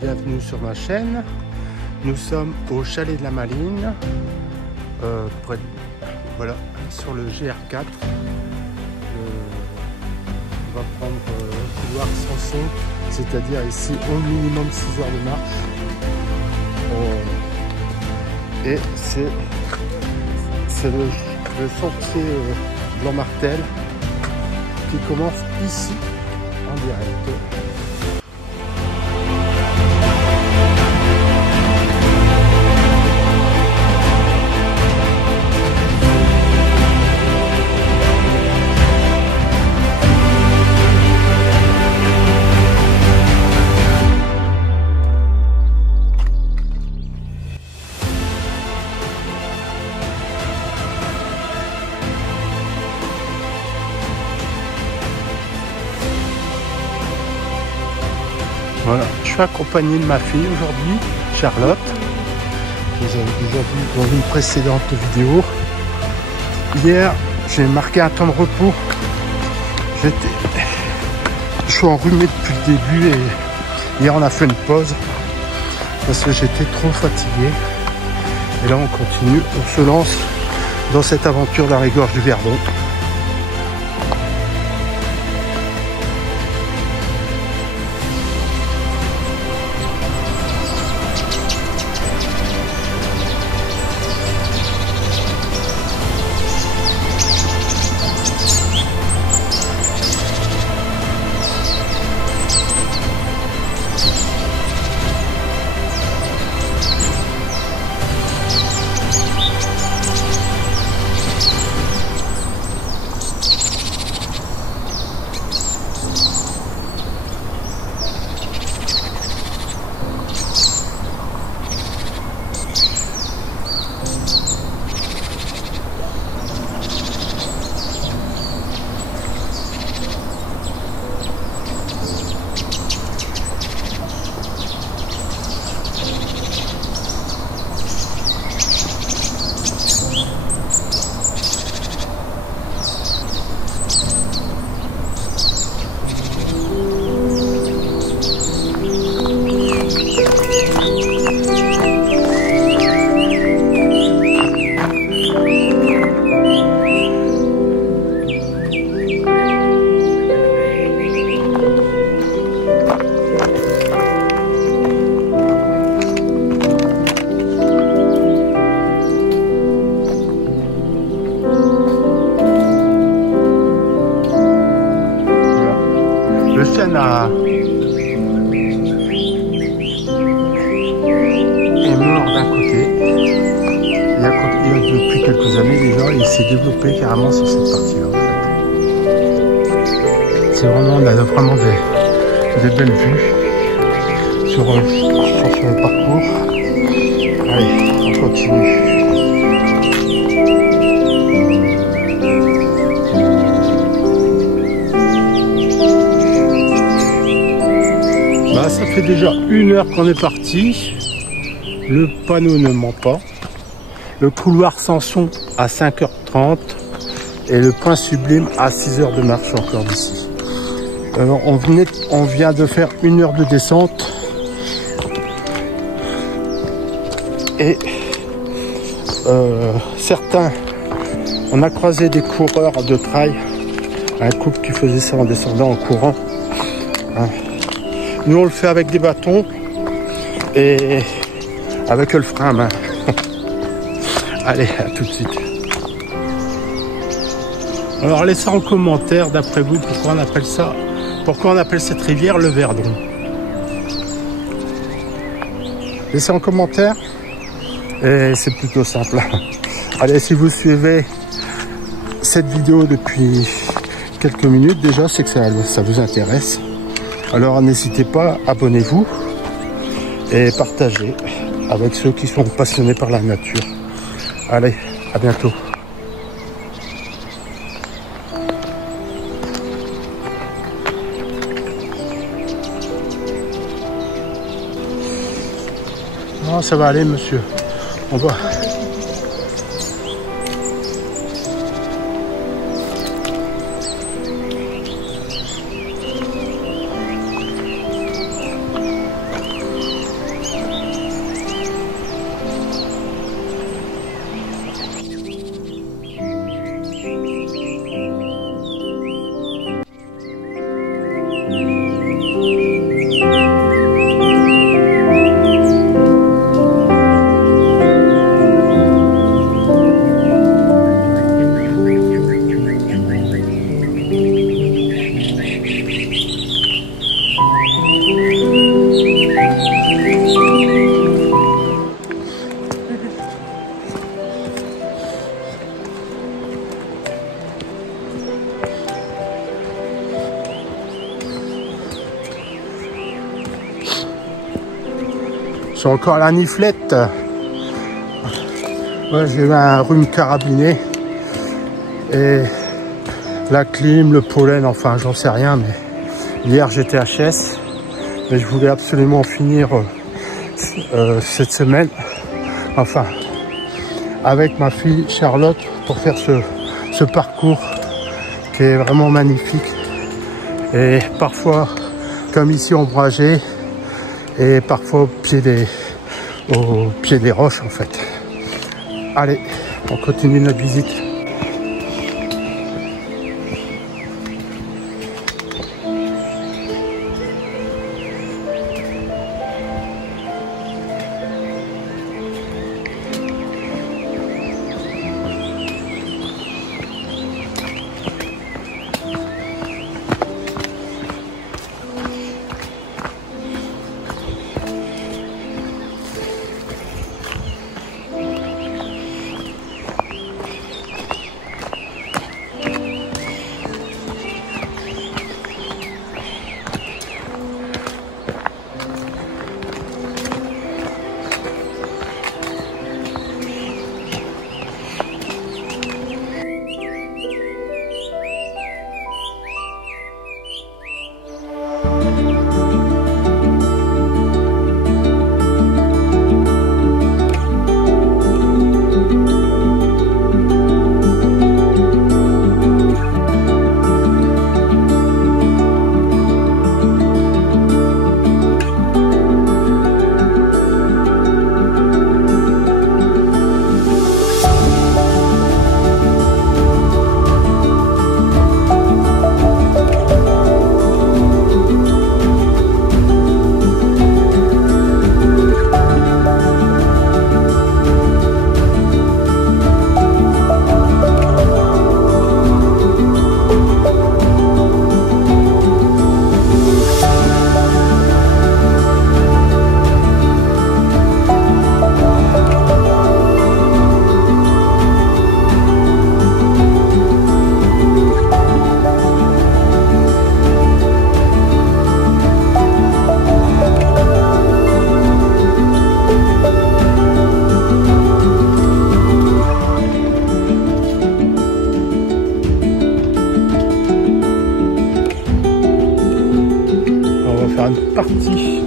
bienvenue sur ma chaîne. Nous sommes au chalet de la Maline, voilà, sur le GR4. On va prendre le couloir Sanson, c'est-à-dire ici au minimum 6 heures de marche. Et c'est le sentier Blanc-Martel qui commence ici en direct. Voilà, je suis accompagné de ma fille aujourd'hui, Charlotte. Vous avez déjà vu dans une précédente vidéo. Hier, j'ai marqué un temps de repos. Je suis enrhumé depuis le début et hier on a fait une pause parce que j'étais trop fatigué. Et là on continue, on se lance dans cette aventure dans les gorges du Verdon. Le chêne est mort d'un côté. Depuis quelques années déjà, il s'est développé carrément sur cette partie-là. En fait. C'est vraiment, on a vraiment des belles vues sur le parcours. Allez, on continue. Ça fait déjà 1 heure qu'on est parti. Le panneau ne ment pas. Le couloir Sanson à 5h30 et le point Sublime à 6 heures de marche encore d'ici. On vient de faire 1 heure de descente et certains, on a croisé des coureurs de trail, un couple qui faisait ça en descendant en courant. Hein. Nous on le fait avec des bâtons et avec le frein à main. Allez, à tout de suite. Alors laissez en commentaire d'après vous pourquoi on appelle cette rivière le Verdon. Laissez en commentaire et c'est plutôt simple. Allez, si vous suivez cette vidéo depuis quelques minutes déjà, c'est que ça vous intéresse. Alors n'hésitez pas, abonnez-vous et partagez avec ceux qui sont passionnés par la nature. Allez, à bientôt. Non, ça va aller, monsieur. On va... J'ai encore la niflette. Ouais, j'ai eu un rhume carabiné. Et la clim, le pollen, enfin j'en sais rien. Mais hier j'étais HS. Mais je voulais absolument finir cette semaine. Enfin, avec ma fille Charlotte pour faire ce parcours qui est vraiment magnifique. Et parfois, comme ici, ombragé. Et parfois au pied des roches en fait. Allez, on continue notre visite.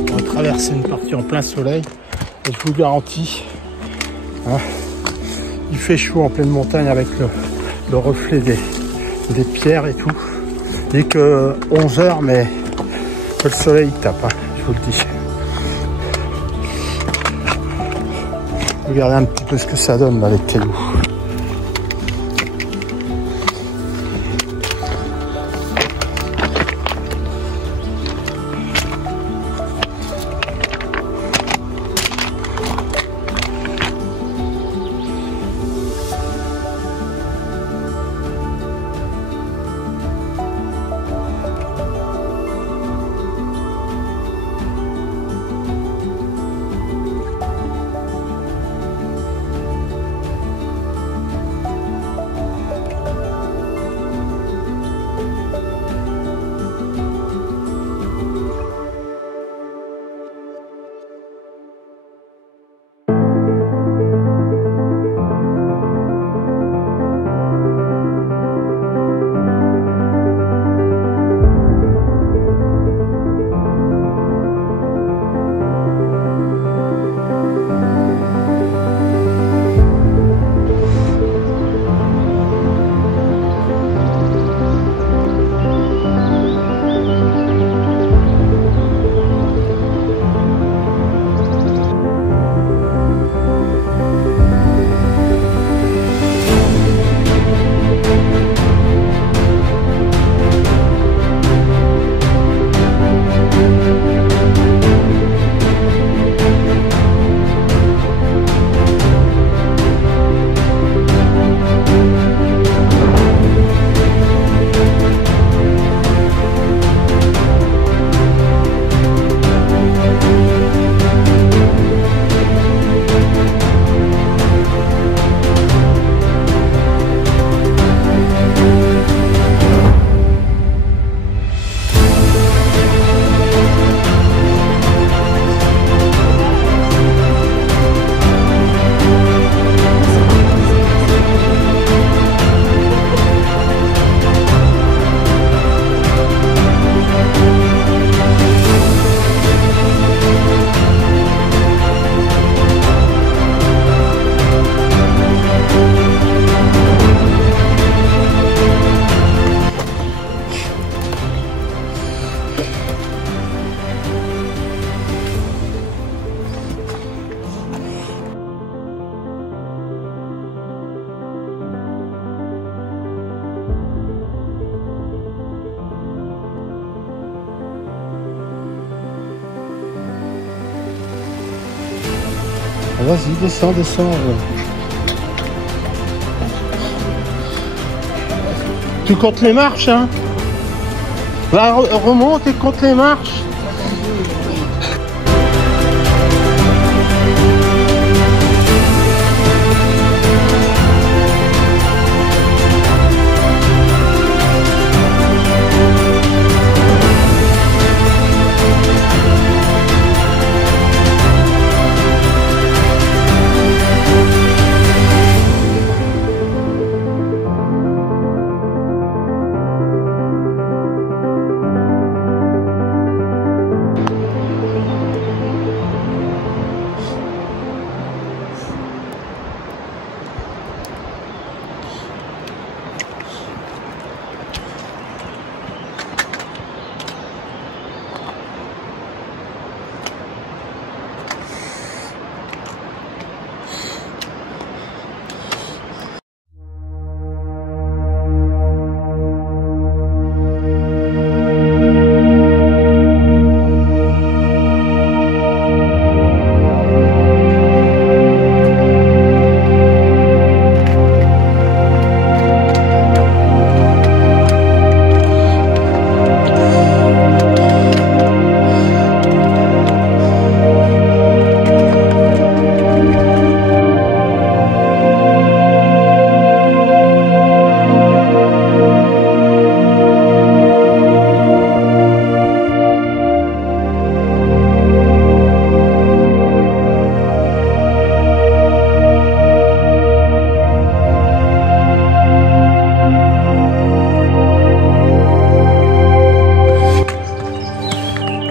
On va traverser une partie en plein soleil et je vous garantis, hein, il fait chaud en pleine montagne avec le reflet des pierres et tout. Il n'est que 11 h mais que le soleil tape, hein, je vous le dis. Regardez un petit peu ce que ça donne là, les cailloux. vas-y, descends, descends. Tu comptes les marches, hein? Va, remonte et compte les marches.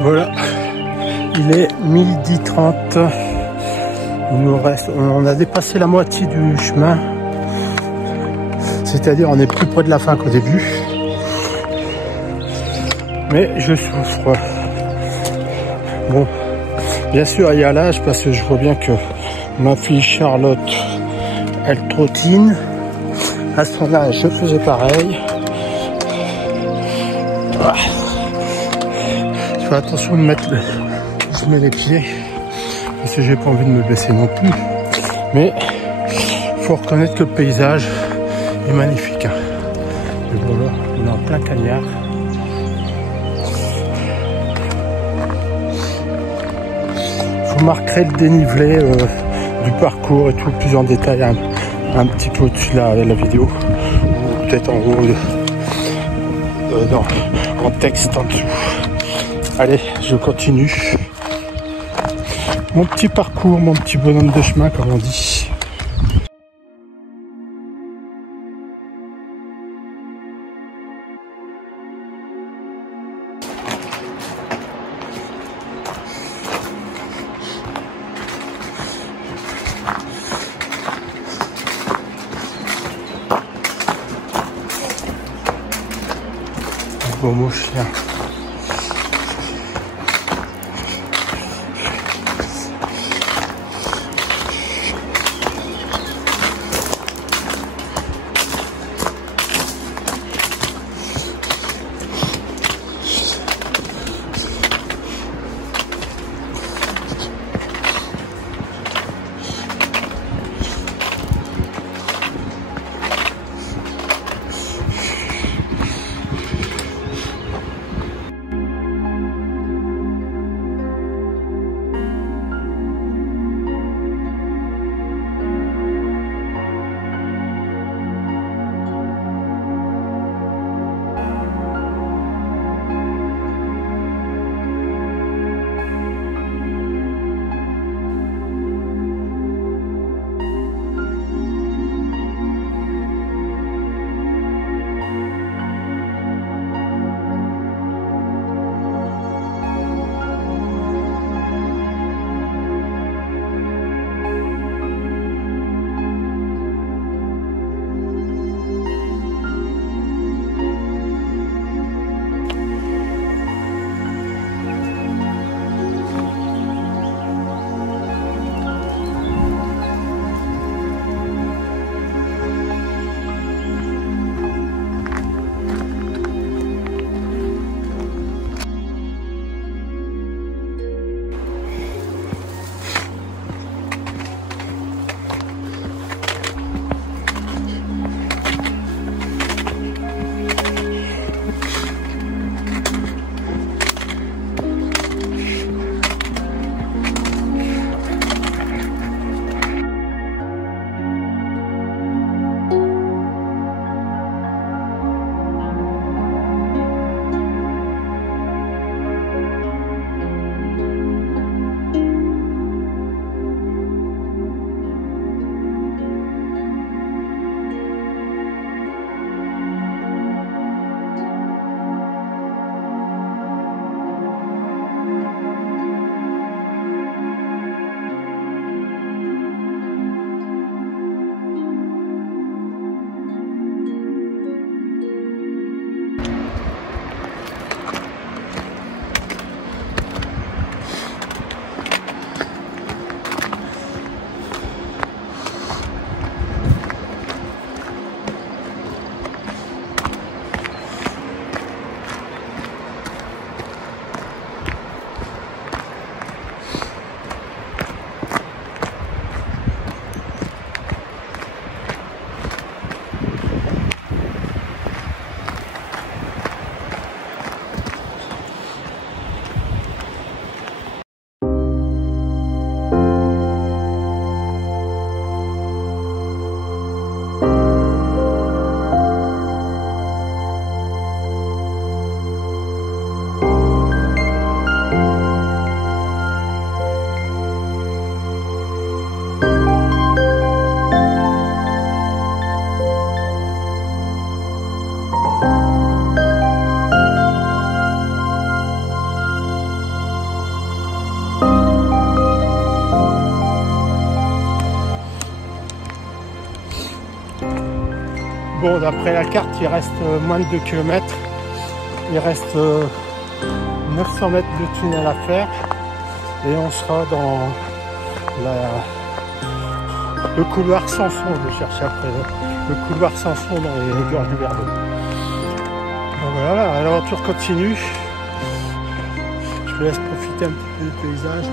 Voilà, il est 12h30. Il nous reste, on a dépassé la moitié du chemin. C'est-à-dire on est plus près de la fin qu'au début. Mais je souffre. Bon, bien sûr il y a l'âge parce que je vois bien que ma fille Charlotte, elle trottine. À son âge, je faisais pareil. Je fais attention de mettre je mets les pieds parce que j'ai pas envie de me blesser non plus. Mais faut reconnaître que le paysage est magnifique. Hein. Et voilà, on est en plein cagnard. Je vous marquerai le dénivelé du parcours et tout plus en détail un petit peu au-dessus de la vidéo ou peut-être en haut en texte en dessous. Allez, je continue. Mon petit parcours, mon petit bonhomme de chemin, comme on dit. Bon, mon chien. d'après la carte, il reste moins de 2 km. Il reste 900 mètres de tunnel à faire. Et on sera dans le couloir Samson. Je cherche après le couloir Samson dans les gorges du Verdon. Donc voilà, l'aventure continue. Je vous laisse profiter un petit peu du paysage.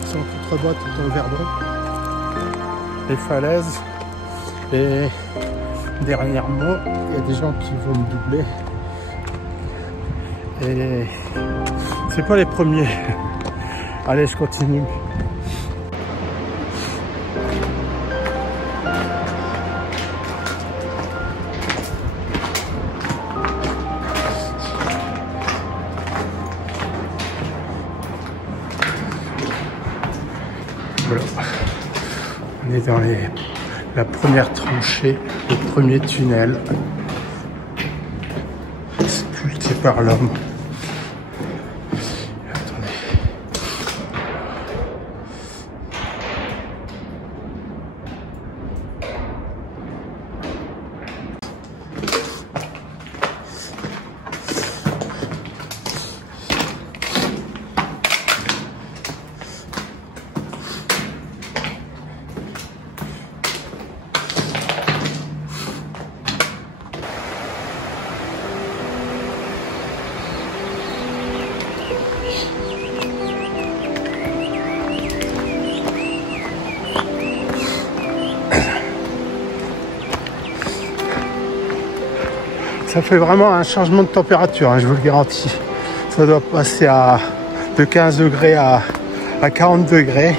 Ils sont en contrebas tout dans le Verdon. Les falaises. Et dernièrement, il y a des gens qui vont me doubler. Et c'est pas les premiers. Allez, je continue. Voilà. On est dans la première tranchée, le premier tunnel, sculpté par l'homme. Attendez. Ça fait vraiment un changement de température, hein, je vous le garantis. Ça doit passer de 15 degrés à 40 degrés.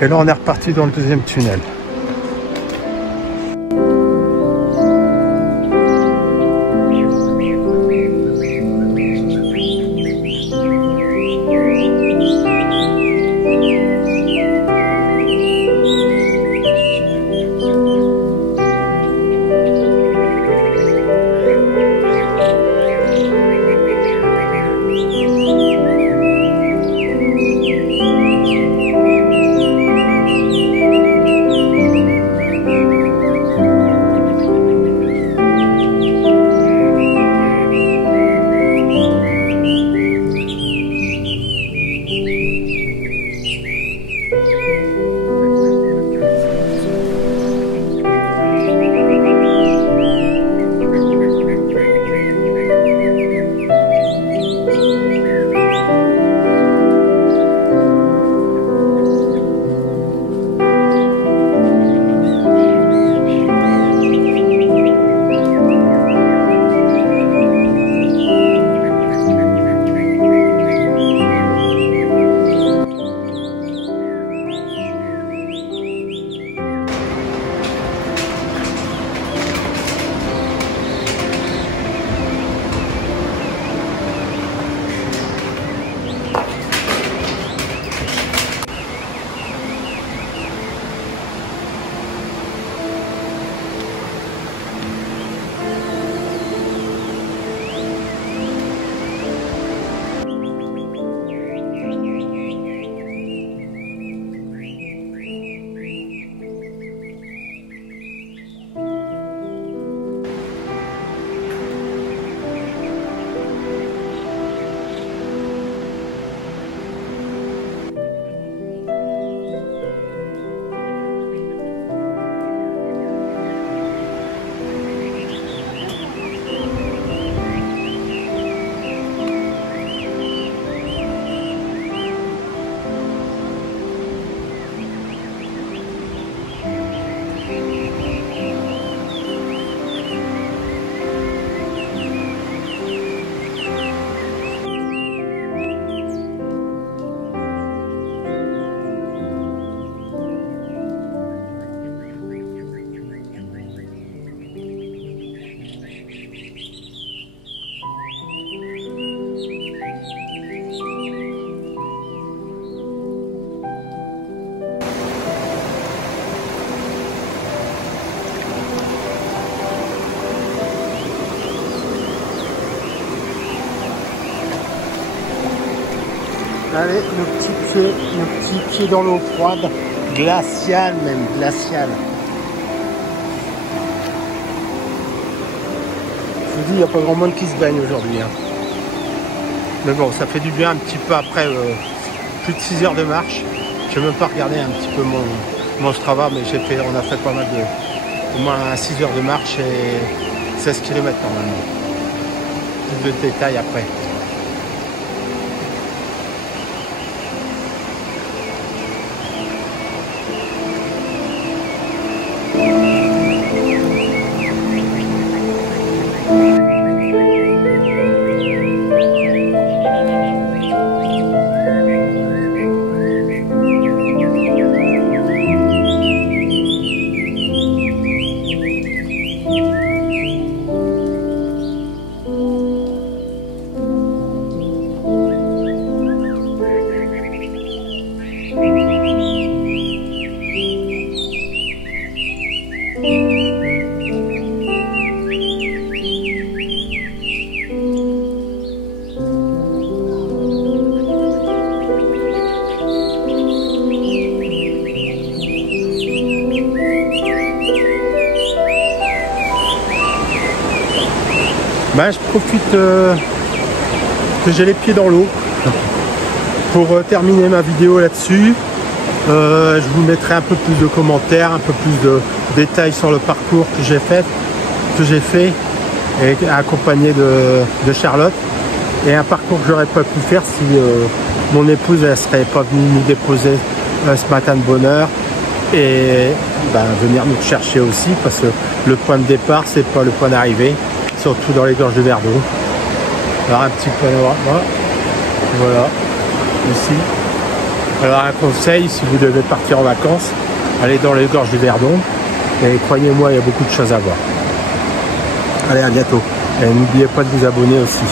Et là, on est reparti dans le deuxième tunnel. Allez, nos petits pieds dans l'eau froide, glaciale même, glaciale. vous dis, il n'y a pas grand monde qui se baigne aujourd'hui. Hein. Mais bon, ça fait du bien un petit peu après plus de 6 heures de marche. Je n'ai même pas regardé un petit peu mon Strava, mais on a fait pas mal de... au moins 6 heures de marche et 16 km normalement. Plus de détails après. Ben, je profite que j'ai les pieds dans l'eau pour terminer ma vidéo là-dessus. Je vous mettrai un peu plus de commentaires, un peu plus de détails sur le parcours que j'ai fait et accompagné de Charlotte, et un parcours que j'aurais pas pu faire si mon épouse elle serait pas venue nous déposer ce matin de bonne heure et ben, venir nous chercher aussi, parce que le point de départ c'est pas le point d'arrivée, surtout dans les gorges de Verdon. Alors un petit panorama, voilà, ici. Alors un conseil, si vous devez partir en vacances, allez dans les gorges du Verdon, et croyez-moi, il y a beaucoup de choses à voir. Allez, à bientôt, et n'oubliez pas de vous abonner aussi.